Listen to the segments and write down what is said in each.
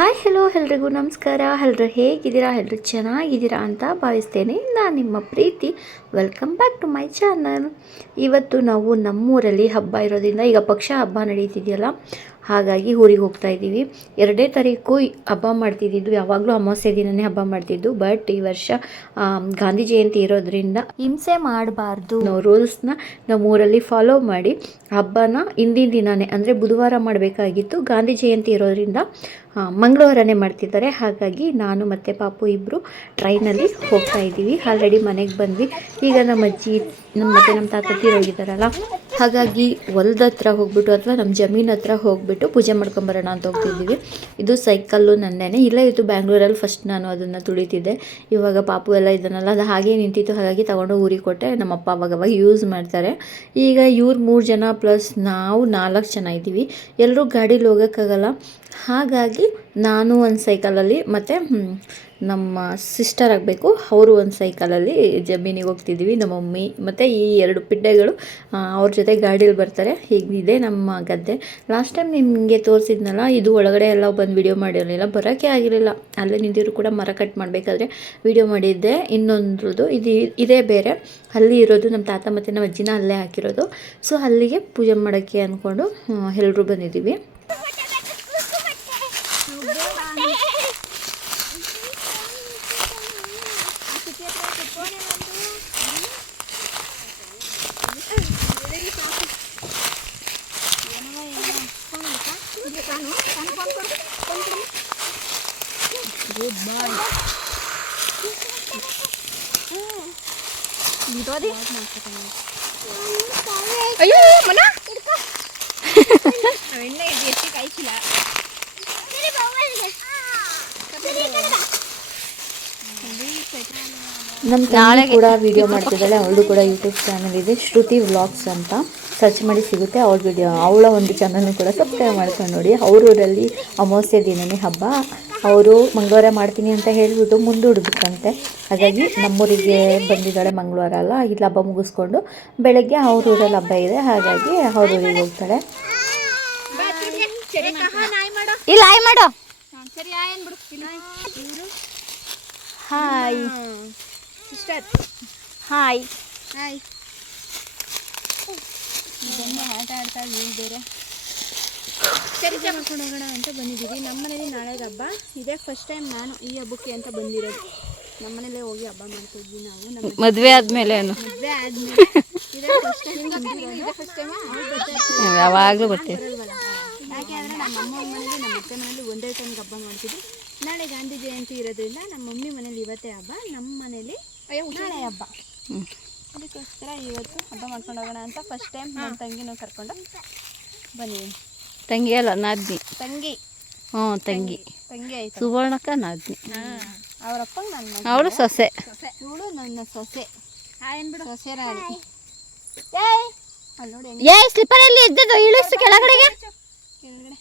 Hi hello ಎಲ್ರಿಗೂ ನಮಸ್ಕಾರ. ಎಲ್ಲರೂ ಹೇಗಿದ್ದೀರಾ? ಎಲ್ಲರೂ ಚೆನ್ನಾಗಿದ್ದೀರಾ ಅಂತ ಭಾವಿಸ್ತೇನೆ. ನಾನು ನಿಮ್ಮ ಪ್ರೀತಿ. Welcome back to my channel ಇವತ್ತು ನಾವು ನಮ್ಮೂರಲ್ಲಿ ಹಬ್ಬ ಇರೋದ್ರಿಂದ ಈಗ ಪಕ್ಷ ಹಬ್ಬ ನಡೀತಿದೆಯಲ್ಲ ಹಾಗಾಗಿ ಊರಿಗೆ ಹೋಗ್ತಾ ಇದ್ದೀವಿ. ಎರಡೇ ತಾರೀಕು ಹಬ್ಬ ಮಾಡ್ತಿದ್ದಿದ್ದು ಯಾವಾಗಲೂ ಅಮಾವಾಸ್ಯೆ ದಿನನೇ ಹಬ್ಬ ಮಾಡ್ತಿದ್ದು. ಬಟ್ ಈ ವರ್ಷ ಗಾಂಧಿ ಜಯಂತಿ ಇರೋದ್ರಿಂದ ಹಿಂಸೆ ಮಾಡಬಾರ್ದು. ನಾವು ರೂಲ್ಸ್ನ ನಮ್ಮೂರಲ್ಲಿ ಫಾಲೋ ಮಾಡಿ ಹಬ್ಬನ ಹಿಂದಿನ ದಿನನೇ ಅಂದರೆ ಬುಧವಾರ ಮಾಡಬೇಕಾಗಿತ್ತು. ಗಾಂಧಿ ಜಯಂತಿ ಇರೋದ್ರಿಂದ ಮಂಗಳವಾರನೇ ಮಾಡ್ತಿದ್ದಾರೆ. ಹಾಗಾಗಿ ನಾನು ಮತ್ತು ಪಾಪು ಇಬ್ಬರು ಟ್ರೈನಲ್ಲಿ ಹೋಗ್ತಾ ಇದ್ದೀವಿ. ಆಲ್ರೆಡಿ ಮನೆಗೆ ಬಂದ್ವಿ. ಈಗ ನಮ್ಮ ಅಜ್ಜಿ, ನಮ್ಮ ಮತ್ತು ನಮ್ಮ ತಾತ ಹೋಗಿದ್ದಾರಲ್ಲ? ಹಾಗಾಗಿ ಹೊಲದ ಹತ್ರ ಹೋಗ್ಬಿಟ್ಟು ಅಥವಾ ನಮ್ಮ ಜಮೀನ್ ಹತ್ರ ಹೋಗ್ಬಿಟ್ಟು ಪೂಜೆ ಮಾಡ್ಕೊಂಬರೋಣ ಅಂತ ಹೋಗ್ತಿದ್ದೀವಿ. ಇದು ಸೈಕಲ್ಲು ನನ್ನೇ ಇಲ್ಲ ಇದು ಬ್ಯಾಂಗ್ಳೂರಲ್ಲಿ ಫಸ್ಟ್ ನಾನು ಅದನ್ನು ತುಳಿತಿದ್ದೆ. ಇವಾಗ ಪಾಪು ಎಲ್ಲ ಇದನ್ನೆಲ್ಲ, ಅದು ಹಾಗೆ ನಿಂತಿತ್ತು. ಹಾಗಾಗಿ ತೊಗೊಂಡು ಊರಿಗೆ ಕೊಟ್ಟೆ. ನಮ್ಮಪ್ಪ ಅವಾಗ ಅವಾಗ ಯೂಸ್ ಮಾಡ್ತಾರೆ. ಈಗ ಇವ್ರು ಮೂರು ಜನ ಪ್ಲಸ್ ನಾವು ನಾಲ್ಕು ಜನ ಇದ್ದೀವಿ. ಎಲ್ಲರೂ ಗಾಡೀಲಿ ಹೋಗೋಕ್ಕಾಗಲ್ಲ. ಹಾಗಾಗಿ ನಾನು ಒಂದು ಸೈಕಲಲ್ಲಿ ಮತ್ತು ನಮ್ಮ ಸಿಸ್ಟರ್ ಆಗಬೇಕು, ಅವರು ಒಂದು ಸೈಕಲಲ್ಲಿ ಜಮೀನಿಗೆ ಹೋಗ್ತಿದ್ದೀವಿ ನಮ್ಮ ಮಮ್ಮಿ ಮತ್ತು ಈ ಎರಡು ಪಿಡ್ಡೆಗಳು ಅವ್ರ ಜೊತೆ ಗಾಡೀಲಿ ಬರ್ತಾರೆ. ಹೀಗಿದೆ ನಮ್ಮ ಗದ್ದೆ. ಲಾಸ್ಟ್ ಟೈಮ್ ನಿಮಗೆ ತೋರಿಸಿದ್ನಲ್ಲ, ಇದು ಒಳಗಡೆ ಎಲ್ಲ ಬಂದು ವಿಡಿಯೋ ಮಾಡಿರಲಿಲ್ಲ. ಬರೋಕ್ಕೆ ಆಗಿರಲಿಲ್ಲ. ಅಲ್ಲೇ ನಿಂತಿದ್ರು ಕೂಡ ಮರ ಕಟ್ ಮಾಡಬೇಕಾದ್ರೆ ವಿಡಿಯೋ ಮಾಡಿದ್ದೆ. ಇನ್ನೊಂದ್ರದ್ದು ಇದು ಇದೇ ಬೇರೆ. ಅಲ್ಲಿ ಇರೋದು ನಮ್ಮ ತಾತ ಮತ್ತು ನಮ್ಮ ಅಜ್ಜಿನ ಅಲ್ಲೇ ಹಾಕಿರೋದು. ಸೊ ಅಲ್ಲಿಗೆ ಪೂಜೆ ಮಾಡೋಕ್ಕೆ ಅಂದ್ಕೊಂಡು ಎಲ್ಲರೂ ಬಂದಿದ್ದೀವಿ ಅಯ್ಯೋ ಮನ ಎಣ್ಣೆ ಇದು ಎಷ್ಟು ಕಾಯ್ಸಿಲ್ಲ ನಮ್ಮ ತಾಯಿ ಕೂಡ ವಿಡಿಯೋ ಮಾಡ್ತಿದ್ದಾಳೆ. ಅವಳು ಕೂಡ ಯೂಟ್ಯೂಬ್ ಚಾನಲ್ ಇದೆ. ಶ್ರುತಿ ವ್ಲಾಗ್ಸ್ ಅಂತ ಸರ್ಚ್ ಮಾಡಿ ಸಿಗುತ್ತೆ. ಅವಳ ವಿಡಿಯೋ ಅವಳ ಒಂದು ಚಾನಲ್ನು ಕೂಡ ಸಬ್ಸ್ಕ್ರೈಬ್ ಮಾಡ್ಕೊಂಡು ನೋಡಿ. ಅವರೂರಲ್ಲಿ ಅಮಾವಾಸ್ಯ ಅಮಾವಾಸ್ಯೆ ದಿನನೇ ಹಬ್ಬ. ಅವರು ಮಂಗಳವಾರ ಮಾಡ್ತೀನಿ ಅಂತ ಹೇಳಿಬಿಟ್ಟು ಮುಂದೂಡ್ಬೇಕಂತೆ ಹಾಗಾಗಿ ನಮ್ಮೂರಿಗೆ ಬಂದಿದ್ದಾಳೆ ಮಂಗಳವಾರ ಅಲ್ಲ. ಇಲ್ಲಿ ಹಬ್ಬ ಮುಗಿಸ್ಕೊಂಡು ಬೆಳಗ್ಗೆ ಅವರೂರಲ್ಲಿ ಹಬ್ಬ ಇದೆ. ಹಾಗಾಗಿ ಅವರೂರಿಗೆ ಊರಿಗೆ ಹೋಗ್ತಾಳೆ ಇಲ್ಲ ಆಯ್ ಮಾಡೋ. ಸರಿ ಆಯನ್ ಬಿಡು ಹಾಯ್ ಸಿಸ್ಟರ್ ಹಾಯ್ ಹಾಯ್ ಇದನ್ನೇ ಆಟ ಆಡ್ತಾ ನೀವು ಬೇರೆ ಸರಿ ಮಾಡ್ಕೊಂಡು ಹೋಗೋಣ ಅಂತ ಬಂದಿದ್ದೀವಿ ನಮ್ಮ ಮನೇಲಿ ನಾಳೆ ಹಬ್ಬ ಇದೇ ಫಸ್ಟ್ ಟೈಮ್ ನಾನು ಈ ಹಬ್ಬಕ್ಕೆ ಅಂತ ಬಂದಿರೋದು ನಮ್ಮ ಮನೇಲೇ ಹೋಗಿ ಹಬ್ಬ ಮಾಡ್ತಿದ್ವಿ ನಾವು ನಮ್ಮ ಮದುವೆ ಆದ್ಮೇಲೆ ಮದುವೆ ಆದ್ಮೇಲೆ ಇದೇ ಫಸ್ಟ್ ಟೈಮ್ ಇದೇ ಫಸ್ಟ್ ಟೈಮ್ ಯಾವಾಗಲೂ ಬರ್ತೀವಿ ಯಾಕೆ ಅಂದರೆ ನಮ್ಮ ಅಮ್ಮ ಮನೇಲಿ ನಮ್ಮ ಅತ್ತೆ ಮನೇಲಿ ಒಂದೇ ಟೈಮ್ಗೆ ಹಬ್ಬ ಮಾಡ್ತಿದ್ವಿ ನಾಳೆ ಗಾಂಧಿ ಜಯಂತಿ ಇರೋದ್ರಿಂದ ನಮ್ಮ ಮಮ್ಮಿ ಮನೇಲಿ ಇವತ್ತೇ ಹಬ್ಬ ನಮ್ಮ ಮನೇಲಿ ನಾಳೆ ಹಬ್ಬ. ಅದಕ್ಕೋಸ್ಕರ ಇವತ್ತು ಹಬ್ಬ ಮಾಡ್ಕೊಂಡು ಹೋಗೋಣ ಅಂತ ಫಸ್ಟ್ ಟೈಮ್ ನಮ್ಮ ತಂಗಿನೂ ಕರ್ಕೊಂಡು ಬನ್ನಿ. ತಂಗಿ ಅಲ್ಲ ನಾದ್ನಿ. ತಂಗಿ. ಹ್ಞೂ ತಂಗಿ. ತಂಗಿ ಆಯ್ತು. ಸುವರ್ಣಕ್ಕ ನಾದ್ನಿ. ಅವರಪ್ಪ ನನ್ನ ಅವಳು ಸೊಸೆ. ಸೊಸೆ. ಇವಳು ನನ್ನ ಸೊಸೆ. ಸೊಸೆ ರಾಣಿ. ಏ ಸ್ಲಿಪ್ಪರ್ ಅಲ್ಲಿ ಇದ್ದದ್ದು ಇಳಿಸು ಕೆಳಗಡೆಗೆ. ಕೆಳಗಡೆ.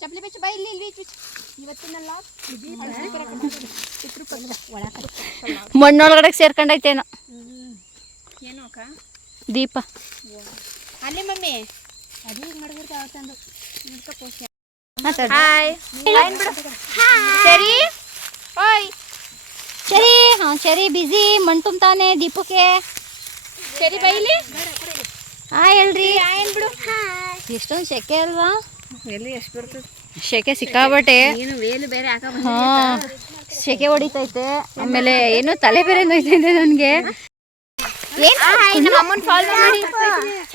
ಚಪ್ಪಲಿ ಬಿಚ್ಚು ಬೈ ಇಲ್ಲಿ ಇಲ್ಲಿ ಬಿಚ್ಚು ಮಣ್ಣೊಳಗಡೆ ಸೇರ್ಕೊಂಡೈತೇನೋ. ಏನು ಅಕ್ಕ? ದೀಪ. ಅಲ್ಲಿ ಮಮ್ಮಿ. ಅದು ಈಗ ಮಾಡ್ಬಿಡ್ತಾ ಅವತ್ತಂದು. ನೋಡ್ಕೊ ಹಾಯ್ ಸರಿ. ಓಯ್. ಸರಿ ಹಾಂ ಸರಿ ಬಿಸಿ ಮಣ್ಣು ತುಂಬ್ತಾನೆ ದೀಪಕ್ಕೆ. ಸರಿ ಬೈಲಿ ಹಾಯ್ ಹೇಳ್ರಿ ಏನ್ ಬಿಡು ಎಷ್ಟೊಂದು ಸೆಕೆ ಅಲ್ವಾ? ಎಲ್ಲಿ ಎಷ್ಟು ಬರ್ತದೆ? ಸೆಕೆ ಸಿಕ್ಕಾಬಟ್ಟೆ. ಏನು ವೇಲು ಬೇರೆ ಹಾಕ ಹಾಂ. ಸೆಕೆ ಹೊಡಿತೈತೆ. ಆಮೇಲೆ ಏನು ತಲೆ ಬೇರೆ ನೋಯ್ತೈತೆ ನನಗೆ.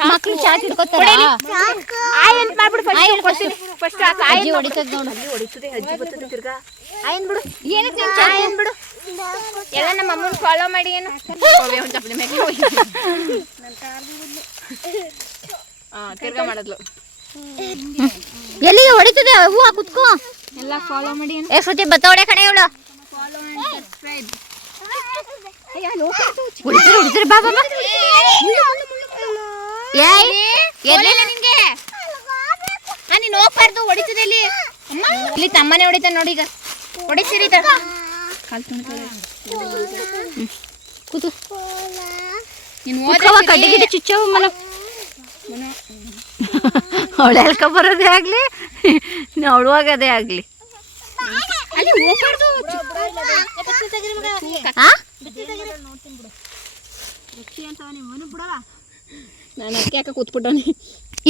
ಮಕ್ಳು ಚಾ ಎಲ್ಲ ನಮ್ಮ ಅಮ್ಮನ ಫಾಲೋ ಮಾಡಿ ಏನು? ತಿರ್ಗಾ ಮಾಡಿದ್ಲು. ಎಲ್ಲಿಗೆ ಹೊಡಿತದೆ? ಹೂವು ಕುತ್ಕೋ. ಎಲ್ಲ ಫಾಲೋ ಮಾಡಿ ಏ ಶ್ರುತಿ ಬತ್ತವಡೆ ಕಣೆ ಇವಳು. ಫಾಲೋ ಅಂಡ್ ಸಬ್ಸ್ಕ್ರೈಬ್ ಹೊಡಿತಾರೆ ಹೊಡಿತಾರೆ ಬಾ ಬಾ ಬಾ. ಏಯ್ ಎಲ್ಲಿ ನಿಂಗೆ? ಹಾ ನೀನು ಹೋಗ್ಬಾರ್ದು ಹೊಡಿತದೆ ಇಲ್ಲಿ. ಇಲ್ಲಿ ತಮ್ಮನೆ ಹೊಡಿತ ನೋಡಿ ಈಗ. ಹೊಡಿತೀರಿ ಕೂತು. ನೀನು ಕುತ್ಕವ ಕಡ್ಡಿ ಚುಚ್ಚವ ಚುಚ್ಚವು ಮನ. ಅವಳು ಹೇಳ್ಕೊ ಬರೋದೇ ಆಗಲಿ. ಅವಳು ಹೋಗೋದೇ ಆಗಲಿ? ನಾನು ಅಕ್ಕಿ ಹಾಕ ಕೂತ್ಬಿಟ್ಟವನಿ.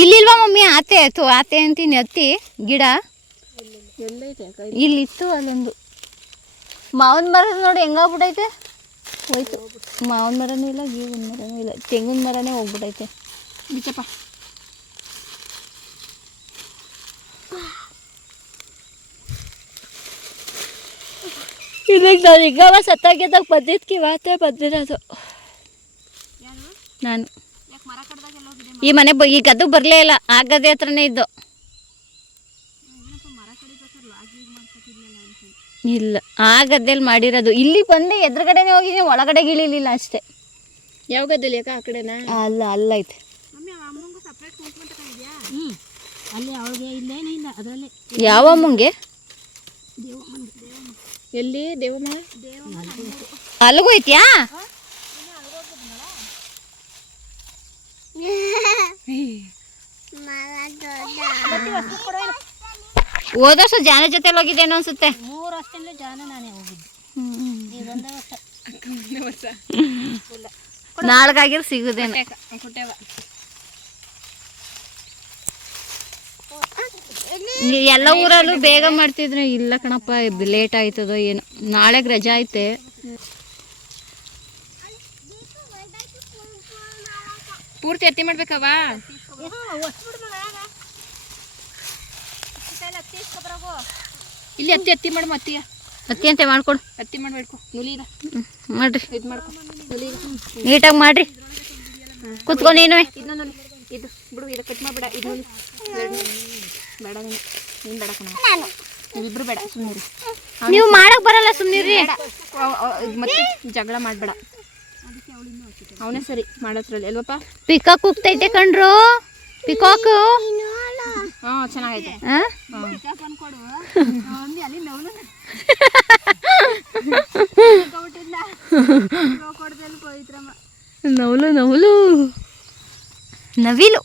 ಇಲ್ಲಿಲ್ವಾ ಮಮ್ಮಿ? ಆತೆ ಆಯ್ತು ಆತೆ ಅಂತೀನಿ ಅತ್ತಿ ಗಿಡ? ಇಲ್ಲಿತ್ತು ಅಲ್ಲೊಂದು. ಮಾವಿನ ಮರ ನೋಡಿ ಹೆಂಗಾಗ್ಬಿಟ್ಟೈತೆ ಹೋಯ್ತು. ಮಾವಿನ ಮರನೂ ಇಲ್ಲ ಗೀವಿನ ಮರನೂ ಇಲ್ಲ ತೆಂಗಿನ ಮರನೇ ಹೋಗ್ಬಿಟ್ಟೈತೆ ಬಿಚ್ಚಪ್ಪ. ಇಲ್ಲ ನಾನು ಈಗ ಸತ್ತಾಗಿದ್ದಾಗ ಬಂದಿದ್ಕೆ ಮಾತ್ರ ಬಂದಿರೋದು. ನಾನು. ಈ ಮನೆ ಬ ಈ ಗದ್ದು ಬರಲೇ ಇಲ್ಲ ಆ ಗದ್ದೆ ಹತ್ರನೇ ಇದ್ದು. ಇಲ್ಲ ಆ ಗದ್ದೆಲಿ ಮಾಡಿರೋದು. ಇಲ್ಲಿ ಎದ್ರುಗಡೆನೆ ಹೋಗಿ ನೀವು ಒಳಗಡೆ ಇಳಿಲಿಲ್ಲ ಅಷ್ಟೇ. ಯಾವ ಗದ್ದೆಲಿ ಯಾಕ ಆ ಕಡೆ ಅಲ್ಲ ಅಲ್ಲೈತೆ ಮಮ್ಮಿ ಅವ ಅಮ್ಮಂಗೂ ಸಪ್ರೇಟ್ ಕುಂತ್ಕೊಂತ ಇದೆಯಾ? ಹ್ಞೂ ಅಲ್ಲಿ ಅವಳಿಗೆ ಇಲ್ಲೇನೂ ಇಲ್ಲ ಅದರಲ್ಲಿ. ಯಾವ ಅಮ್ಮಂಗೆ. ಎಲ್ಲಿ? ದೇವಮ್ಮ ಅಲ್ಗೋಯ್ತ್ಯಾ ಹೋದ ವರ್ಷ ಜಾನ ಜೊತೆ ಹೋಗಿದ್ದೇನೋ ಅನ್ಸುತ್ತೆ. ಮೂರು ವರ್ಷದಿಂದ ಜಾನ ನಾನೇ ಹೋಗಿದ್ದೆ. ನಾಳ್ಗಾಗಿರ್ ಸಿಗುದೇನೋ ಕೊಟ್ಟೆವ ಈ ಎಲ್ಲ ಊರಲ್ಲೂ ಬೇಗ ಮಾಡ್ತಿದ್ರೆ ಇಲ್ಲ ಕಣಪ್ಪ ಲೇಟ್ ಆಯ್ತದೋ ಏನು. ನಾಳೆಗೆ ರಜಾ ಐತೆ. ಪೂರ್ತಿ ಎತ್ತಿ ಮಾಡ್ಬೇಕವ ಇಲ್ಲಿ ಅತ್ತಿ ಅತ್ತಿ ಮಾಡು ಅತ್ತಿಯ ಅತ್ತಿ ಅಂತ ಮಾಡ್ಕೊಡು. ಅತ್ತಿ ಮಾಡ್ಬೇಕು. ಹ್ಮ್, ಮಾಡ್ರಿ. ಇದು ಮಾಡ್ಕೊ. ನೀಟಾಗಿ ಮಾಡ್ರಿ. ಕುತ್ಕೊಂಡು ನೀನು ಇದು ಬಿಡು ಇದು ಕಟ್ ಮಾಡ್ಬಿಡ ಇದು ಬೇಡ ನೀನು? ನೀನು ಬೇಡ ಕಣ. ನೀವಿಬ್ರು ಬೇಡ ಸುಮ್ಮನಿರಿ ನೀವು ಮಾಡಕ್ ಬರಲ್ಲ ಸುಮ್ಮನಿರಿ ಮತ್ತೆ ಜಗಳ ಮಾಡಬೇಡ. ಅವನೇ ಸರಿ ಮಾಡೋದ್ರಲ್ಲಿ ಅಲ್ವಪ್ಪ? ಪಿಕಾಕ್ ಹೋಗ್ತೈತೆ ಕಣ್ರು. ಪಿಕಾಕ್ ಹಾಂ ಚೆನ್ನಾಗೈತೆ. ನವಲು ನವಲು. ನವಲು.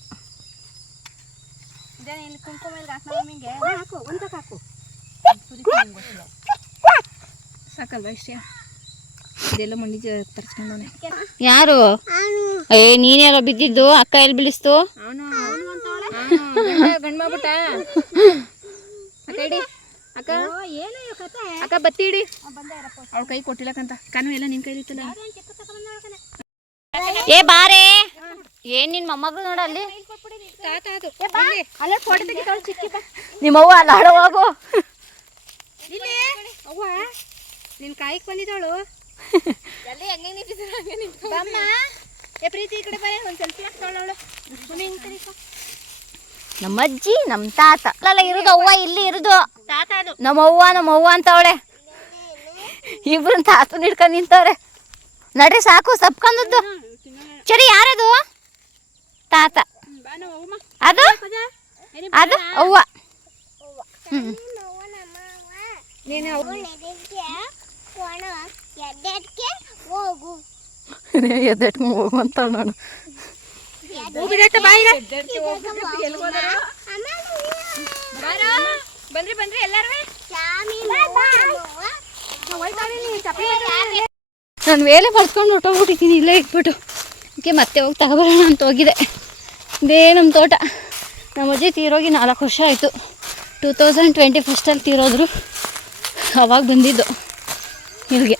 ಸಾಕಲ್ವಾ ಇಷ್ಟ ಇದೆಲ್ಲ ಮಣ್ಣಿ ತರ್ಸ್ಕೊಂಡವನೆ. ಯಾರು? ಏ ನೀನೆಲ್ಲ ಬಿದ್ದಿದ್ದು? ಅಕ್ಕ ಎಲ್ಲಿ ಬೀಳಿಸ್ತು? ಅಕ್ಕ ಇಡಿ. ಕತೆ. ಅಕ್ಕ ಬತ್ತಿ ಇಡಿ. ಅವ್ಳ ಕೈ ಕೊಟ್ಟಿಲ್ಲಕ್ಕಂತ. ಕಾನು ಎಲ್ಲ ನಿನ್ ಕೈಲಿ ಇತ್ತಲ್ಲ ಏ ಬಾರೆ. ಏನ್ ನಿನ್ ಮೊಮ್ಮಗಳು ನೋಡ ಅಲ್ಲಿ? ನಿಮ್ಮವ್ವ ಅಲ್ಲ ಆಡೋವಾಗು ಇಲ್ಲಿ. ಅವ್ವ ನಿನ್ ಕಾಯಿಗೆ ಬಂದಿದ್ದಾಳು. ಬಮ್ಮ. ಏ ಪ್ರೀತಿ ಈ ಕಡೆ ಬರ ಒಂದ್ ಸೆಲ್ಫಿ ಹಾಕ್ತಾಳವಳು ನಮ್ಮ ಅಜ್ಜಿ ನಮ್ಮ ತಾತ. ಅಲ್ಲ ಇರುದು ಅವ್ವ ಇಲ್ಲಿ ಇರುದು. ತಾತ ಅದು. ಅಂತ ಅವಳೆ ಅಂತವಳೆ. ಇಬ್ರು ತಾತನ ಹಿಡ್ಕೊಂಡು ನಿಂತವ್ರೆ. ನಡ್ರಿ ಸಾಕು ಸಪ್ಕೊಂಡದ್ದು ಚರಿ ಯಾರದು? ತಾತ. ಅದು? ಅದು? ಅವ್ವ. ಎದ್ದೆಟ್ಕೊಂಡು ಹೋಗುವಂತ ನೋಡು. ಎಲ್ಲಾರು ನಾನು ವೇಲೆ ಪಡ್ಸ್ಕೊಂಡು ಹೊಟ್ಟೋಗ್ಬಿಟ್ಟಿದ್ದೀನಿ ಇಲ್ಲೇ ಇಟ್ಬಿಟ್ಟು. ಅದಕ್ಕೆ ಮತ್ತೆ ಹೋಗಿ ತಗೊಬರೋಣ ಅಂತ ಹೋಗಿದೆ. ಇದೇ ನಮ್ಮ ತೋಟ. ನಮ್ಮ ಅಜ್ಜಿ ತೀರೋಗಿ ನಾಲ್ಕು ವರ್ಷ ಆಯಿತು. ಟೂ ತೌಸಂಡ್ ಟ್ವೆಂಟಿ ಫಸ್ಟಲ್ಲಿ ತೀರೋದ್ರು. ಅವಾಗ ಬಂದಿದ್ದು ಇಲ್ಲಿಗೆ.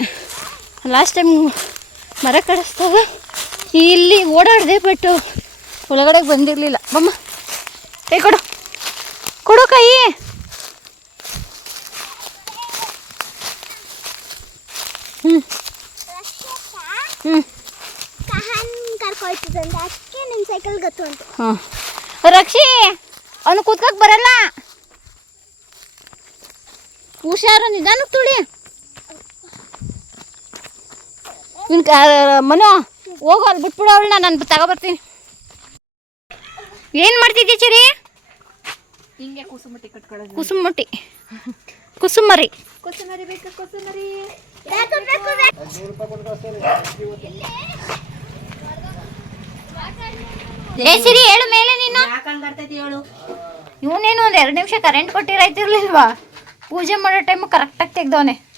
ಲಾಸ್ಟ್ ಟೈಮ್ ಮರ ಕಡಿಸ್ದಾಗ ಇಲ್ಲಿ ಓಡಾಡಿದೆ ಬಟ್ ಒಳಗಡೆಗೆ ಬಂದಿರಲಿಲ್ಲ. ಬಮ್ಮ, ಏ, ಕೊಡು. ಕೊಡು ಕೈ. ಹ್ಞೂ ಹ್ಞೂ ಅದಕ್ಕೆ ನಿಮ್ಮ ಸೈಕಲ್ ಗೊತ್ತು ಅಂತ. ಹಾಂ. ರಕ್ಷಿ ಅವನು ಕೂತ್ಕಕ್ ಬರಲ್ಲ. ಹುಷಾರು ನಿಧಾನ ತುಳಿ. ನಿನ್ ಮನು ಹೋಗು ಅಲ್ಲಿ ಬಿಟ್ಬಿಡು ಅವಳನ್ನ ನಾನು ತಗೊಬರ್ತೀನಿ. ಏನು ಮಾಡ್ತಿದ್ದಿ ಚರಿ? ಹಿಂಗೆ ಕೂಸುಮಟ್ಟಿ ಕಟ್ಕೊಳ್ಳೋದು. ಕುಸುಮಟ್ಟಿ. ಕುಸುಮರಿ. ಕುಸುಮರಿ ಬೇಕಾ ಕೊಸುಮರಿ. ಏ ಸಿರಿ ಹೇಳು ಮೇಲೆ ನೀನು. ಯಾಕಂಗ್ ಬರ್ತೈತಿ ಹೇಳು. ಇವನೇನು ಒಂದು ಎರಡು ನಿಮಿಷ ಕರೆಂಟ್ ಕೊಟ್ಟಿರೈತಿರ್ಲಿಲ್ವಾ? ಪೂಜೆ ಮಾಡೋ ಟೈಮ್ ಕರೆಕ್ಟಾಗಿ ತೆಗ್ದವನೆ.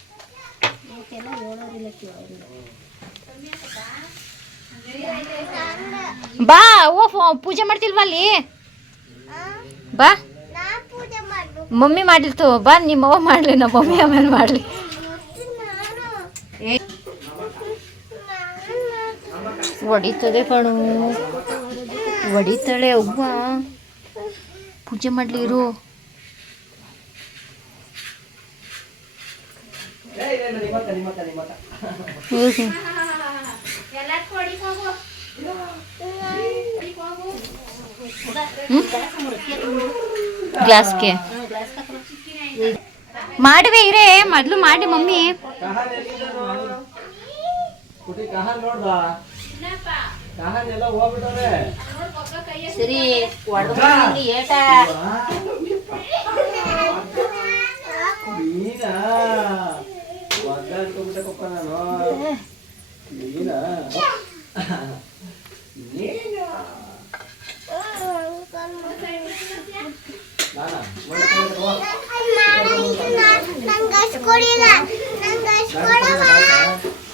ಬಾ ಓ ಫೋ- ಪೂಜೆ ಮಾಡ್ತಿಲ್ವಾ ಅಲ್ಲಿ? ಬಾ. ಮಮ್ಮಿ ಮಾಡಿರ್ತು ಬಾ ನಿಮ್ಮವ್ವ ಮಾಡಲಿ ನಮ್ಮ ಮಮ್ಮಿ ಆಮೇಲೆ ಮಾಡಲಿ. ಹೊಡಿತದೆ ಕಣು. ಹೊಡಿತಾಳೆ ಒಬ್ಬ ಪೂಜೆ ಮಾಡ್ಲಿ ಇರು. ಗ್ಲಾಸ್ಗೆ. ಮಾಡುವೆ ಇರೇ ಮೊದಲು ಮಾಡಿ ಮಮ್ಮಿ. ಹೋಗ್ಬಿಟ್ಟವ್ರೆ. ಸರಿ ಏಟ. ನೀನಾ. ಒದ್ದ ಅನ್ಕೊಂಡ್ಬಿಟ್ಟೆ ಪಪ್ಪ ನಾನು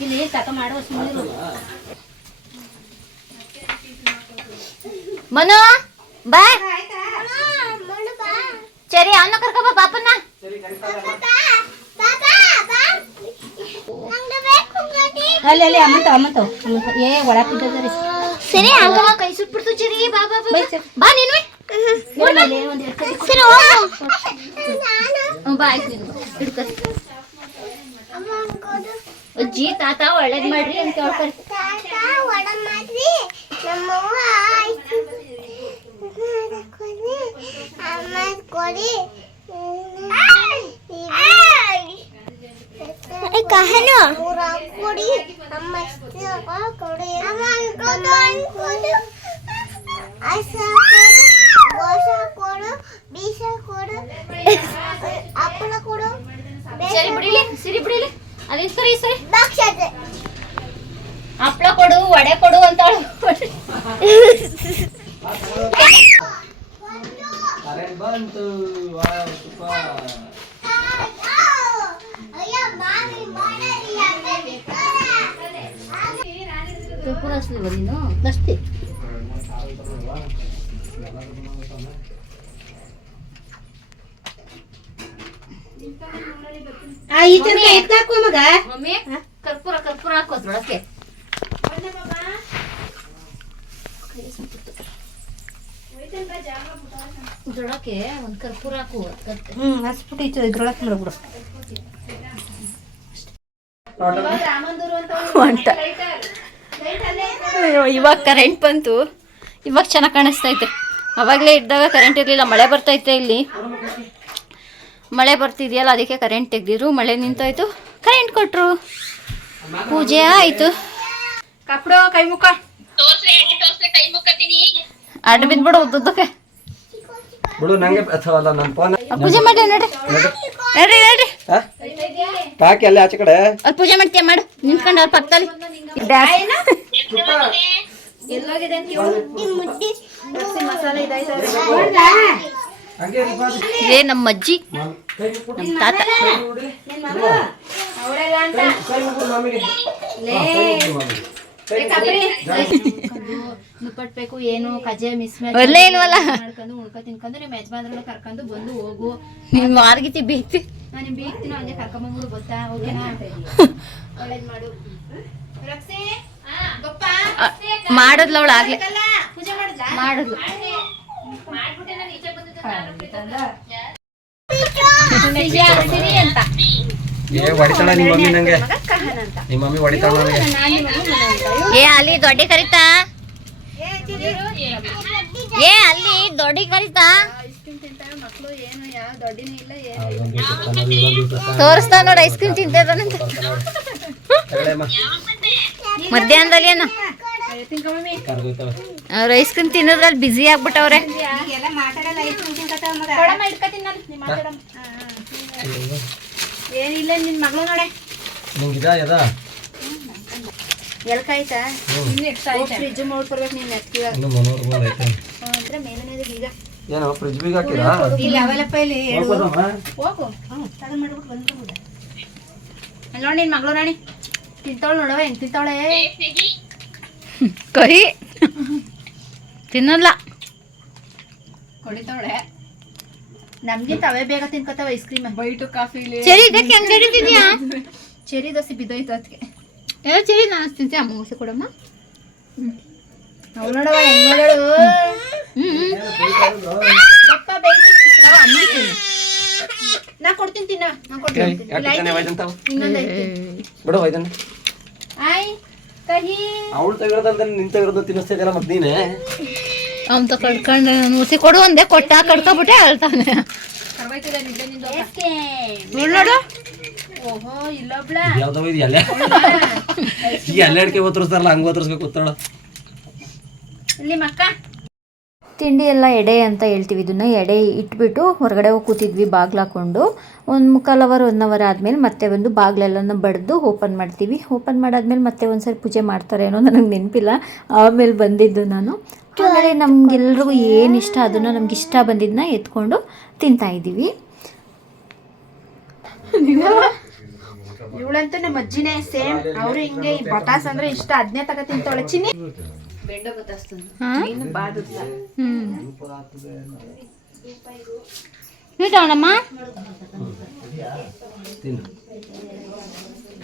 ಇಲ್ಲಿ ತಕ ಮಾಡುವ ಸುಮ್ಮನೆ ಮನು ಬಾ. ಸರಿ ಅವನ ಕರ್ಕೊಬ ಪಾಪನ ಅಲ್ಲಿ ಅಲ್ಲಿ ಅಮ್ಮಂತ ಅಮ್ಮಂತ ಏ ಒಳಕ್ ಬಿದ್ದದ ಸರಿ ಅಂಕಲ್ ಕೈ ಸುಟ್ಬಿಡ್ತು ಜರಿ ಬಾ ಬಾ ಬಾ ಬಾ. ನೀನು ಅಜ್ಜಿ ತಾತ ಒಳ್ಳೇದ್ ಮಾಡ್ರಿ ಅಂತ ಹೇಳ್ತಾರೆ ತಾತ ಒಡ ಮಾಡ್ರಿ ನಮ್ಮವ್ವ ಆಯ್ತು ಕೊಡಿ ಅಮ್ಮ ಕೊಡಿ ಕಹನು ಕೊಡಿ ಅಮ್ಮ ಕೊಡಿ ಅಮ್ಮ ಅನ್ಕೋದು ಅನ್ಕೋದು ಅಸ ಕೊಡು ಗೋಸ ಕೊಡು ಬೀಸ ಕೊಡು ಹಪ್ಪಳ ಕೊಡು ಸರಿ ಬಿಡಿಲಿ ಸಿರಿ ಬಿಡಿಲಿ ಅದೇನ್ ಸರಿ ಸರಿ ಬಾಕ್ಷತೆ ಹಪ್ಳ ಕೊಡು ವಡೆ ಕೊಡು ಅಂತ ಕರೆಂಟ್ ಬಂತು. ಮಮ್ಮಿ. ಕರ್ಪೂರ ಕರ್ಪೂರ ಹಾಕು ಅದ್ರೊಳಕ್ಕೆ. ಇದ್ರೊಳಕ್ಕೆ ಒಂದ್ ಕರ್ಪೂರ ಹಾಕು ಅದ್ಕತ್ತೆ. ಅಂತ ಅಯ್ಯೋ ಇವಾಗ ಕರೆಂಟ್ ಬಂತು. ಇವಾಗ ಚೆನ್ನಾಗಿ ಕಾಣಿಸ್ತೈತೆ ಅವಾಗಲೇ ಇದ್ದಾಗ ಕರೆಂಟ್ ಇರಲಿಲ್ಲ ಮಳೆ ಬರ್ತೈತೆ ಇಲ್ಲಿ. ಮಳೆ ಬರ್ತಿದೆಯಲ್ಲ ಅದಕ್ಕೆ ಕರೆಂಟ್ ತೆಗ್ದಿದ್ರು. ಮಳೆ ನಿಂತಾಯ್ತು ಕರೆಂಟ್ ಕೊಟ್ಟರು ಪೂಜೆ ಆಯಿತು. ಕಪ್ಡೋ ಕೈ ಮುಖ ಅಡ್ಡ ಬಿದ್ಬಿಡು ಉದ್ದುದ್ದಕ್ಕೆ. ಬಿಡು ನಂಗೆ ಅಥವಾ ಅಲ್ಲ ನನ್ನ ಫೋನ್ ಪೂಜೆ ಮಾಡಿ ನೋಡಿ. ನಡ್ರಿ ನಡ್ರಿ ಕಾಕಿ ಅಲ್ಲಿ ಆಚೆ ಕಡೆ. ಅಲ್ಲಿ ಪೂಜೆ ಮಾಡ್ತೀಯ ಮಾಡು. ನಿಂತ್ಕೊಂಡು ಅವ್ರ ಪಕ್ಕದಲ್ಲಿ. ಇದೇ ನಮ್ಮ ಅಜ್ಜಿ. ನಮ್ಮ ತಾತ. ಕೈ ಮುಗ್ಬಿಡಿ. ಅವಳೆಲ್ಲ ಅಂತ ಕೈ ಮುಗ್ಬಿಡು ಮಾಮಿಗೆ. ಹಾ, ಕೈ ಮುಗ್ಬಿಡು ಮಾಮಿಗೆ. ಕೈ ಮುಗ್ಬಿಡು. ನುಪ್ಪಟ್ಬೇಕು ಏನು ಕಜೆ ಮಿಸ್ ಒಳ್ಳೆ ಇಲ್ವಲ್ಲ ಮಾಡ್ಕೊಂಡು ಉಳ್ಕೊ ತಿನ್ಕೊಂಡು ನಿಮ್ಮ ಯಜಮಾನ್ರನ್ನ ಕರ್ಕೊಂಡು ಬಂದು ಹೋಗು. ನಿಮ್ ಮಾರ್ಗಿತಿ ಬೇಯ್ತಿ ನಾನು ನಿಮ್ ಬೀಗ್ತೀನಿ ಹಂಗೆ ಕರ್ಕೊಂಬಂದ್ಬಿಡು ಗೊತ್ತಾ? ಓಕೆನಾ ಒಳ್ಳೇದ್ ಮಾಡು. ರಕ್ಷೆ ಮಾಡಿದ್ಲ ಅವಳು ಆಗ್ಲೇ. ಮಾಡದ್ಲು ಪೂಜೆ ಮಾಡಿದ್ಲಾ? ಮಾಡಿದ್ಲು. ಸಿರಿ ಅಂತ. ಏ ಹೊಡಿತಾಳ ನಿಮ್ಮ ಮಮ್ಮಿ ನಂಗೆ. ನಿಮ್ಮ ಮಮ್ಮಿ ಹೊಡಿತಾಳ ನನಗೆ. ಏ ಅಲ್ಲಿ ದೊಡ್ಡ ಕರಿತಾ? ಏ ಅಲ್ಲಿ ದೊಡ್ಡ ಕರಿತಾ. ತೋರಿಸ್ತಾ ನೋಡಿ ಐಸ್ ಕ್ರೀಮ್ ತಿಂತಿದ್ದಾನಂತ ಮಧ್ಯಾಹ್ನದಲ್ಲಿ ಏನು? ಅವ್ರ ಐಸ್ ಕ್ರೀಮ್ ತಿನ್ನೋದ್ರಲ್ಲಿ ಬ್ಯುಸಿ ಆಗ್ಬಿಟ್ಟವ್ರೆ. ಏನಿಲ್ಲ ನಿನ್ ಮಗಳು ನೋಡೆ. ನಿಂಗಿದಾ ಎಲ್ಕಾಯ್ತಾ? ಫ್ರಿಜ್ ಮಾಡ್ಕೊಡ್ಬೇಕು ನೀನ್ ಬಂದೈತೆ ಅಂದ್ರೆ ಮೇಲನೇದು ಈಗ. ಏನೋ ಫ್ರಿಜ್ ಬೀಗ ಹಾಕಿರಾ? ಇಲ್ಲಿ ಅವೆಲ್ಲಪ್ಪ ಇಲ್ಲಿ? ಹೋಗು ತಗೊಂಡ್ ಮಾಡ್ಬಿಟ್ಟು ಬಂದ್ಬಿಡು. ನೋಡಿ ನಿನ್ ಮಗಳು ರಾಣಿ. ತಿಂತಾವಳು ನೋಡವ ಹೆಂಗ್ ತಿಂತಾವಳೆ ಕಹಿ ತಿನ್ನಲ್ಲ. ಕೊಡಿತಾವಳೆ ನಮ್ಗೆ ತವೆ ಬೇಗ ತಿನ್ಕೋತಾವ ice cream. By two coffee ಸರಿ ಇದಕ್ಕೆ ಹೆಂಗ್ ಹಿಡಿತಿದ್ಯಾ ಚೆರಿ ದೋಸೆ ಬಿದ್ದೋಯ್ತು ಅದಕ್ಕೆ ಎಲ್ಲ ಸರಿ ನಾನು ತಿಂತೆ ಅಮ್ಮ ಹೊಸ ಕೊಡಮ್ಮ ಅವ್ಳು ನೋಡವ ನಾ ಕೊಡ್ತೀನಿ ತಿನ್ನ. ನಾ ಕೊಡ್ತೀನಿ. ಆಯ್ ಕಹಿ. ಅವಳು ತೆಗಿರೋದಂದ್ರೆ ನಿನ್ ತೆಗಿರೋದು ತಿನ್ನಿಸ್ತಾ ಇದೆಯಲ್ಲ ಮತ್ತೆ ನೀನೆ? ಅವ್ನ್ ತ ಕಡ್ಕೊಂಡು ಮುಸಿ ಕೊಡು ಒಂದೇ ಕೊಟ್ಟ ಕಡ್ಕೊಬಿಟ್ಟೆ ಹೇಳ್ತಾನೆ ನೋಡು. ಓಹೋ ಇಲ್ಲೊಬ್ಳ ಯಾವ್ದವ ಇದು ಎಲ್ಲ ಈ ಎಲ್ಲ ಅಡಿಕೆ ಓತರಿಸ್ತಾರಲ್ಲ ಹಂಗ ಓತರಿಸ್ಬೇಕು ಕೂತಾಳ ಇಲ್ಲಿ ಮಕ್ಕ ತಿಂಡಿ ಎಲ್ಲ ಎಡೆ ಅಂತ ಹೇಳ್ತೀವಿ. ಇದನ್ನು ಎಡೆ ಇಟ್ಬಿಟ್ಟು ಹೊರಗಡೆ ಹೋಗಿ ಕೂತಿದ್ವಿ ಬಾಗ್ಲು ಹಾಕೊಂಡು. ಒಂದು ಮುಕ್ಕಾಲು ಅವರ್ ಒನ್ ಅವರ್ ಆದಮೇಲೆ ಮತ್ತೆ ಒಂದು ಬಾಗ್ಲೆಲ್ಲನ ಬಡ್ದು ಓಪನ್ ಮಾಡ್ತೀವಿ. ಓಪನ್ ಮಾಡಾದ್ಮೇಲೆ ಮತ್ತೆ ಒಂದ್ಸರಿ ಪೂಜೆ ಮಾಡ್ತಾರೆ ಏನೋ ನನಗೆ ನೆನಪಿಲ್ಲ. ಆಮೇಲೆ ಬಂದಿದ್ದು ನಾನು. ಆಮೇಲೆ ನಮ್ಗೆಲ್ರಿಗೂ ಏನು ಇಷ್ಟ ಅದನ್ನು ನಮ್ಗೆ ಇಷ್ಟ ಬಂದಿದ್ದನ್ನ ಎತ್ಕೊಂಡು ತಿಂತಾ ಇದ್ದೀವಿ ಇವಳಂತೂ ನಮ್ಮ ಅಜ್ಜಿನೇ ಸೇಮ್. ಅವ್ರು ಹಿಂಗೆ ಈ ಬಟಾಸ್ ಅಂದ್ರೆ ಇಷ್ಟ. ಅದನ್ನೇ ತಗ ತಿಂತಾವಳೆ ಚಿನ್ನಿ. ನೀಟವಣಮ್ಮ ತಿನ್ನು.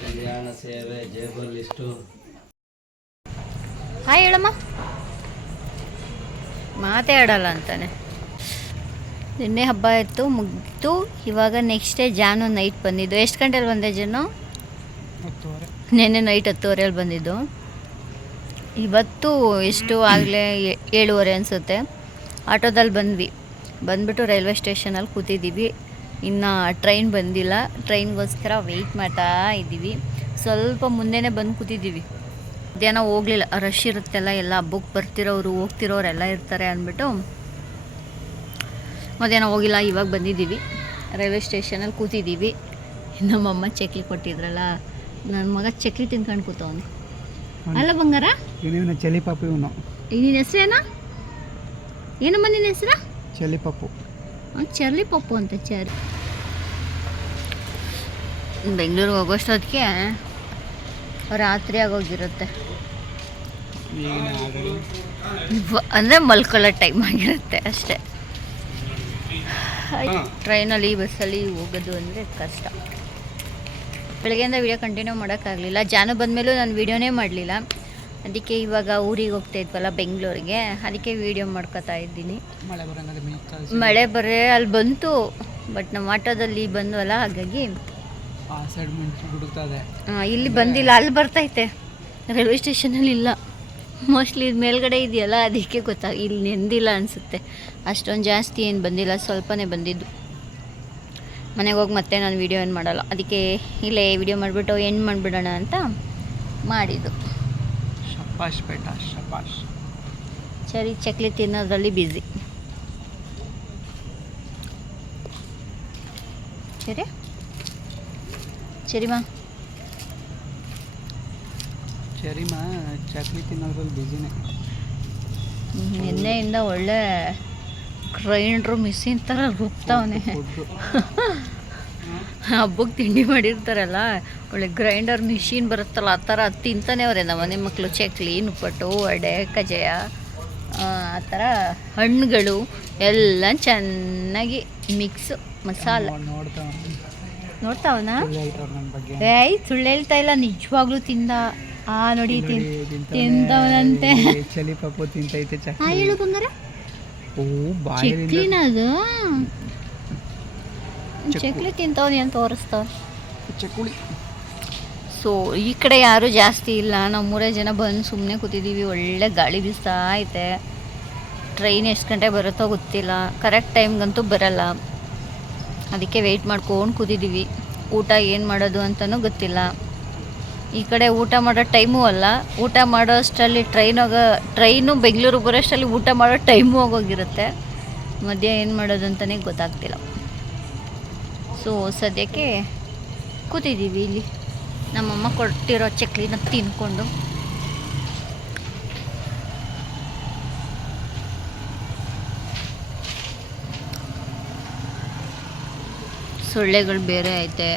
ಕಲ್ಯಾಣ ಸೇವೆ ಜೇಬಲ್ ಲಿಸ್ಟು ಹಾಯ್ ಹೇಳಮ್ಮ. ಮಾತೇ ಆಡಲ್ಲ ಅಂತಾನೆ. ನಿನ್ನೆ ಹಬ್ಬ ಇತ್ತು ಮುಗಿತು. ಇವಾಗ ನೆಕ್ಸ್ಟ್ ಡೇ ಜಾನು ನೈಟ್ ಬಂದಿದ್ದು. ಎಷ್ಟು ಗಂಟೆಲಿ ಬಂದೆ ಜಾನು ನಿನ್ನೆ ನೈಟ್ ಹತ್ತುವರೆಯಲ್ಲಿ ಬಂದಿದ್ದು. ಇವತ್ತು ಎಷ್ಟು ಆಗಲೇ ಏಳುವರೆ ಅನಿಸುತ್ತೆ. ಆಟೋದಲ್ಲಿ ಬಂದ್ವಿ. ಬಂದ್ಬಿಟ್ಟು ರೈಲ್ವೆ ಸ್ಟೇಷನಲ್ಲಿ ಕೂತಿದ್ದೀವಿ. ಇನ್ನು ಟ್ರೈನ್ ಬಂದಿಲ್ಲ. ಟ್ರೈನ್ಗೋಸ್ಕರ ವೆಯ್ಟ್ ಮಾಡ್ತಾ ಇದ್ದೀವಿ. ಸ್ವಲ್ಪ ಮುಂದೆನೇ ಬಂದು ಕೂತಿದ್ದೀವಿ. ಮಧ್ಯಾಹ್ನ ಹೋಗಲಿಲ್ಲ. ರಶ್ ಇರುತ್ತೆಲ್ಲ ಎಲ್ಲ ಹಬ್ಬಕ್ಕೆ ಬರ್ತಿರೋರು ಹೋಗ್ತಿರೋರೆಲ್ಲ ಇರ್ತಾರೆ ಅಂದ್ಬಿಟ್ಟು ಮಧ್ಯಾಹ್ನ ಹೋಗಿಲ್ಲ ಇವಾಗ ಬಂದಿದ್ದೀವಿ. ರೈಲ್ವೆ ಸ್ಟೇಷನಲ್ಲಿ ಕೂತಿದ್ದೀವಿ. ನಮ್ಮಮ್ಮ ಚಕ್ಲಿ ಕೊಟ್ಟಿದ್ರಲ್ಲ ನನ್ನ ಮಗ ಚಕ್ಲಿ ತಿನ್ಕೊಂಡು ಕೂತವನು. ಅಲ್ಲ ಬಂಗಾರ? ಇವನು ಚಲಿ ಪಾಪು ಇವನು. ನಿನ್ನ ಹೆಸರೇನಾ? ಏನಮ್ಮ ನಿನ್ನ ಹೆಸರು? ಚಲಿ ಅವ್ನು ಚರ್ಲಿ ಪಪ್ಪು ಅಂತ ಚರ್. ಬೆಂಗಳೂರಿಗೆ ಹೋಗೋಷ್ಟೊತ್ತಿಗೆ ರಾತ್ರಿ ಆಗೋಗಿರುತ್ತೆ. ಅಂದರೆ ಮಲ್ಕೊಳ್ಳೋ ಟೈಮ್ ಆಗಿರುತ್ತೆ ಅಷ್ಟೇ. ಟ್ರೈನಲ್ಲಿ ಬಸ್ಸಲ್ಲಿ ಹೋಗೋದು ಅಂದರೆ ಕಷ್ಟ. ಬೆಳಗ್ಗೆಯಿಂದ ವಿಡಿಯೋ ಕಂಟಿನ್ಯೂ ಮಾಡೋಕ್ಕಾಗಲಿಲ್ಲ. ಜಾನು ಬಂದಮೇಲೂ ನಾನು ವೀಡಿಯೋನೇ ಮಾಡಲಿಲ್ಲ. ಅದಕ್ಕೆ ಇವಾಗ ಊರಿಗೆ ಹೋಗ್ತಾ ಇದ್ವಲ್ಲ ಬೆಂಗಳೂರಿಗೆ. ಅದಕ್ಕೆ ವೀಡಿಯೋ ಮಾಡ್ಕೊತಾ ಇದ್ದೀನಿ. ಮಳೆ ಬರೇ ಅಲ್ಲಿ ಬಂತು. ಬಟ್ ನಮ್ಮ ಆಟೋದಲ್ಲಿ ಬಂದ್ವಲ್ಲ ಹಾಗಾಗಿ ಇಲ್ಲಿ ಬಂದಿಲ್ಲ. ಅಲ್ಲಿ ಬರ್ತೈತೆ ರೈಲ್ವೆ ಸ್ಟೇಷನಲ್ಲಿ ಇಲ್ಲ. ಮೋಸ್ಟ್ಲಿ ಇದು ಮೇಲ್ಗಡೆ ಇದೆಯಲ್ಲ ಅದಕ್ಕೆ ಗೊತ್ತಾಗ ಇಲ್ಲಿ ನೆಂದಿಲ್ಲ ಅನಿಸುತ್ತೆ. ಅಷ್ಟೊಂದು ಜಾಸ್ತಿ ಏನು ಬಂದಿಲ್ಲ ಸ್ವಲ್ಪನೇ ಬಂದಿದ್ದು. ಮನೆಗೆ ಹೋಗಿ ಮತ್ತೆ ನಾನು ವೀಡಿಯೋ ಏನು ಮಾಡಲ್ಲ. ಅದಕ್ಕೆ ಇಲ್ಲೇ ವಿಡಿಯೋ ಮಾಡಿಬಿಟ್ಟು ಏನು ಮಾಡಿಬಿಡೋಣ ಅಂತ ಮಾಡಿದ್ದು. ಶಪಾಶ್ ಬೇಟ ಶಪಾಶ್ ಸರಿ ಚಕ್ಲಿ ತಿನ್ನೋದ್ರಲ್ಲಿ ಬ್ಯುಸಿ ಸರಿ? ಸರಿಮಾ ಸರಿಮಾ ಚಕ್ಲಿ ತಿನ್ನೋದ್ರಲ್ಲಿ ಬಿಸಿನೇ ನಿನ್ನೆಯಿಂದ ಒಳ್ಳೆ ಗ್ರೈಂಡ್ರು ಮಿಷಿನ್ ಥರ ರುಬ್ತಾವನೆ. ಹಬ್ಬಕ್ಕೆ ತಿಂಡಿ ಮಾಡಿರ್ತಾರಲ್ಲ ಒಳ್ಳೆ ಗ್ರೈಂಡರ್ ಮಿಷಿನ್ ಬರುತ್ತಲ್ಲ ಆ ಥರ ಅದು ತಿಂತಾನೆ ಅವರೇ ನಮ್ಮ ಮನೆ ಮಕ್ಕಳು ಚಕ್ಲಿ ನುಪ್ಪಟ್ಟು ವಡೆ ಕಜಾಯ ಆ ಥರ ಹಣ್ಣುಗಳು ಎಲ್ಲ ಚೆನ್ನಾಗಿ ಮಿಕ್ಸ್ ಮಸಾಲ. ನೋಡ್ತಾ ನೋಡ್ತಾವನ? ಏಯ್ ಸುಳ್ಳು ಹೇಳ್ತಾ ಇಲ್ಲ ನಿಜವಾಗ್ಲೂ ತಿಂದ. ಆ ನೋಡಿ ತಿಂತವನಂತೆ ಚಲಿ ಪಪ್ಪು ತಿಂತೈತೆ ಚಕ್ಲಿ. ಹೇಳು ಬಂಗಾರ. ಓ ಬಾಯರಿಂದ ಚಕ್ಲಿನ ಅದು? ಚಕ್ಲಿ. ತಿಂತವನಿ ಅಂತ ತೋರಿಸ್ತಾವ. ಚಕ್ಕುಳಿ ಸೊ ಈ ಕಡೆ ಯಾರು ಜಾಸ್ತಿ ಇಲ್ಲ. ನಾವು ಮೂರೇ ಜನ ಬಂದು ಸುಮ್ಮನೆ ಕೂತಿದ್ದೀವಿ ಒಳ್ಳೆ ಗಾಳಿ ಬೀಸ್ತಾ ಐತೆ. ಟ್ರೈನ್ ಎಷ್ಟು ಗಂಟೆ ಬರುತ್ತೋ ಗೊತ್ತಿಲ್ಲ. ಕರೆಕ್ಟ್ ಟೈಮ್ಗಂತೂ ಬರಲ್ಲ. ಅದಕ್ಕೆ ವೆಯ್ಟ್ ಮಾಡ್ಕೊಂಡು ಕೂತಿದ್ದೀವಿ ಊಟ ಏನು ಮಾಡೋದು ಅಂತಲೂ ಗೊತ್ತಿಲ್ಲ. ಈ ಕಡೆ ಊಟ ಮಾಡೋ ಟೈಮೂ ಅಲ್ಲ. ಊಟ ಮಾಡೋ ಅಷ್ಟರಲ್ಲಿ ಟ್ರೈನಾಗ ಟ್ರೈನು ಬೆಂಗ್ಳೂರಿಗೆ ಬರೋ ಅಷ್ಟರಲ್ಲಿ ಊಟ ಮಾಡೋ ಟೈಮು ಹೋಗೋಗಿರುತ್ತೆ ಮಧ್ಯ ಏನು ಮಾಡೋದು ಅಂತಲೇ ಗೊತ್ತಾಗ್ತಿಲ್ಲ. ಸೊ ಸದ್ಯಕ್ಕೆ ಕೂತಿದ್ದೀವಿ ಇಲ್ಲಿ. ನಮ್ಮಮ್ಮ ಕೊಟ್ಟಿರೋ ಚಕ್ಲಿನ ತಿನ್ಕೊಂಡು. ಸೊಳ್ಳೆಗಳು ಬೇರೆ ಐತೆ.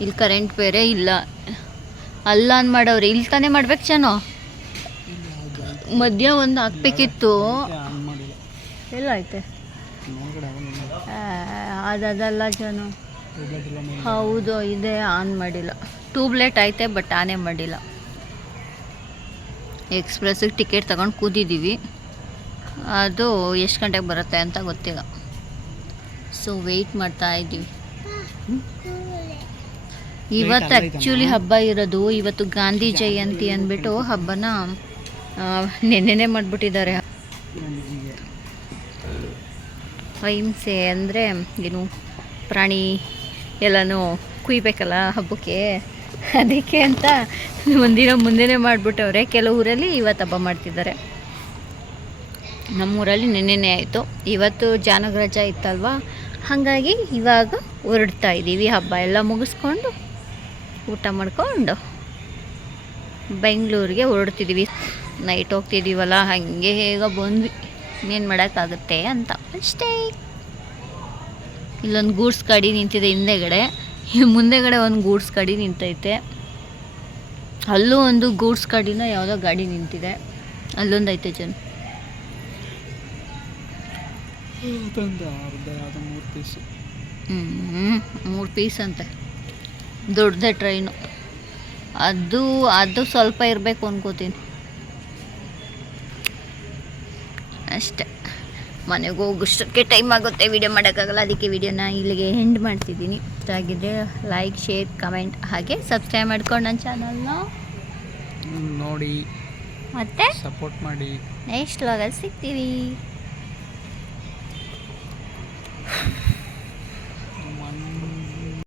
ಇಲ್ಲಿ ಕರೆಂಟ್ ಬೇರೆ ಇಲ್ಲ. ಅಲ್ಲ ಅನ್ ಮಾಡವ್ರಿ ಇಲ್ಲಿ ತಾನೇ ಮಾಡ್ಬೇಕು ಚೆನ್ನೋ ಮಧ್ಯ ಒಂದು ಹಾಕ್ಬೇಕಿತ್ತು. ಎಲ್ಲ ಐತೆ ಅದಲ್ಲ ಜನ ಹೌದು, ಇದೆ, ಆನ್ ಮಾಡಿಲ್ಲ. ಟ್ಯೂಬ್ಲೈಟ್ ಐತೆ ಬಟ್ ಆನೇ ಮಾಡಿಲ್ಲ. ಎಕ್ಸ್ಪ್ರೆಸ್ಸಿಗೆ ಟಿಕೆಟ್ ತಗೊಂಡು ಕೂತಿದ್ದೀವಿ ಅದು ಎಷ್ಟು ಗಂಟೆಗೆ ಬರುತ್ತೆ ಅಂತ ಗೊತ್ತಿಲ್ಲ. ಸೊ ವೆಯ್ಟ್ ಮಾಡ್ತಾ ಇದ್ದೀವಿ ಇವತ್ತು? ಆ್ಯಕ್ಚುಲಿ ಹಬ್ಬ ಇರೋದು. ಇವತ್ತು ಗಾಂಧಿ ಜಯಂತಿ ಅಂದ್ಬಿಟ್ಟು ಹಬ್ಬನ ನೆನ್ನೆನೇ ಮಾಡಿಬಿಟ್ಟಿದ್ದಾರೆ. ಅಹಿಂಸೆ ಅಂದರೆ ಏನು ಪ್ರಾಣಿ ಎಲ್ಲನೂ ಕುಯ್ಬೇಕಲ್ಲ ಹಬ್ಬಕ್ಕೆ? ಅದಕ್ಕೆ ಅಂತ ಒಂದಿನ ಮುಂದೆನೇ ಮಾಡಿಬಿಟ್ಟವ್ರೆ. ಕೆಲವು ಊರಲ್ಲಿ ಇವತ್ತು ಹಬ್ಬ ಮಾಡ್ತಿದ್ದಾರೆ. ನಮ್ಮೂರಲ್ಲಿ ನಿನ್ನೆನೇ ಆಯಿತು. ಇವತ್ತು ಜಾನಗ್ರಜ ರಜಾ ಇತ್ತಲ್ವ? ಹಾಗಾಗಿ ಇವಾಗ ಹೊರಡ್ತಾ ಇದ್ದೀವಿ ಹಬ್ಬ ಎಲ್ಲ ಮುಗಿಸ್ಕೊಂಡು. ಊಟ ಮಾಡ್ಕೊಂಡು ಬೆಂಗಳೂರಿಗೆ ಹೊರಡ್ತಿದ್ದೀವಿ ನೈಟ್ ಹೋಗ್ತಿದ್ದೀವಲ್ಲ ಹಾಗೆ ಹೇಗೋ ಬಂದ್ವಿ. ಇನ್ನೇನು ಮಾಡೋಕ್ಕಾಗುತ್ತೆ ಅಂತ. ಅಷ್ಟೇ. ಇಲ್ಲೊಂದು ಗೂಡ್ಸ್ ಗಾಡಿ ನಿಂತಿದೆ ಹಿಂದೆಗಡೆ. ಮುಂದೆಗಡೆ ಒಂದು ಗೂಡ್ಸ್ ಗಾಡಿ ನಿಂತೈತೆ. ಅಲ್ಲೂ ಒಂದು ಗೂಡ್ಸ್ ಗಾಡಿನ ಯಾವುದೋ ಗಾಡಿ ನಿಂತಿದೆ. ಅಲ್ಲೊಂದು ಐತೆ ಜನ. ಹ್ಞೂ ಮೂರು ಪೀಸ್ ಅಂತೆ. ದೊಡ್ಡದೇ ಟ್ರೈನು ಅದು ಅದು ಸ್ವಲ್ಪ ಇರಬೇಕು ಅನ್ಕೋತೀನಿ. ಅಷ್ಟೆ. ಮನೆಗೆ ಹೋಗೋಷ್ಟಕ್ಕೆ ಟೈಮ್ ಆಗುತ್ತೆ. ವಿಡಿಯೋ ಮಾಡೋಕ್ಕಾಗಲ್ಲ. ಅದಕ್ಕೆ ವಿಡಿಯೋನ ಇಲ್ಲಿಗೆ ಎಂಡ್ ಮಾಡ್ತಿದ್ದೀನಿ. ಇಷ್ಟ ಆಗಿದ್ರೆ ಲೈಕ್ ಶೇರ್ ಕಮೆಂಟ್ ಹಾಗೆ ಸಬ್ಸ್ಕ್ರೈಬ್ ಮಾಡ್ಕೊಂಡು ನನ್ನ ಚಾನಲ್ನ ನೋಡಿ ಮತ್ತೆ? ಸಪೋರ್ಟ್ ಮಾಡಿ. ನೆಕ್ಸ್ಟ್ ಲಾಗಲ್ಲಿ ಸಿಗ್ತೀವಿ.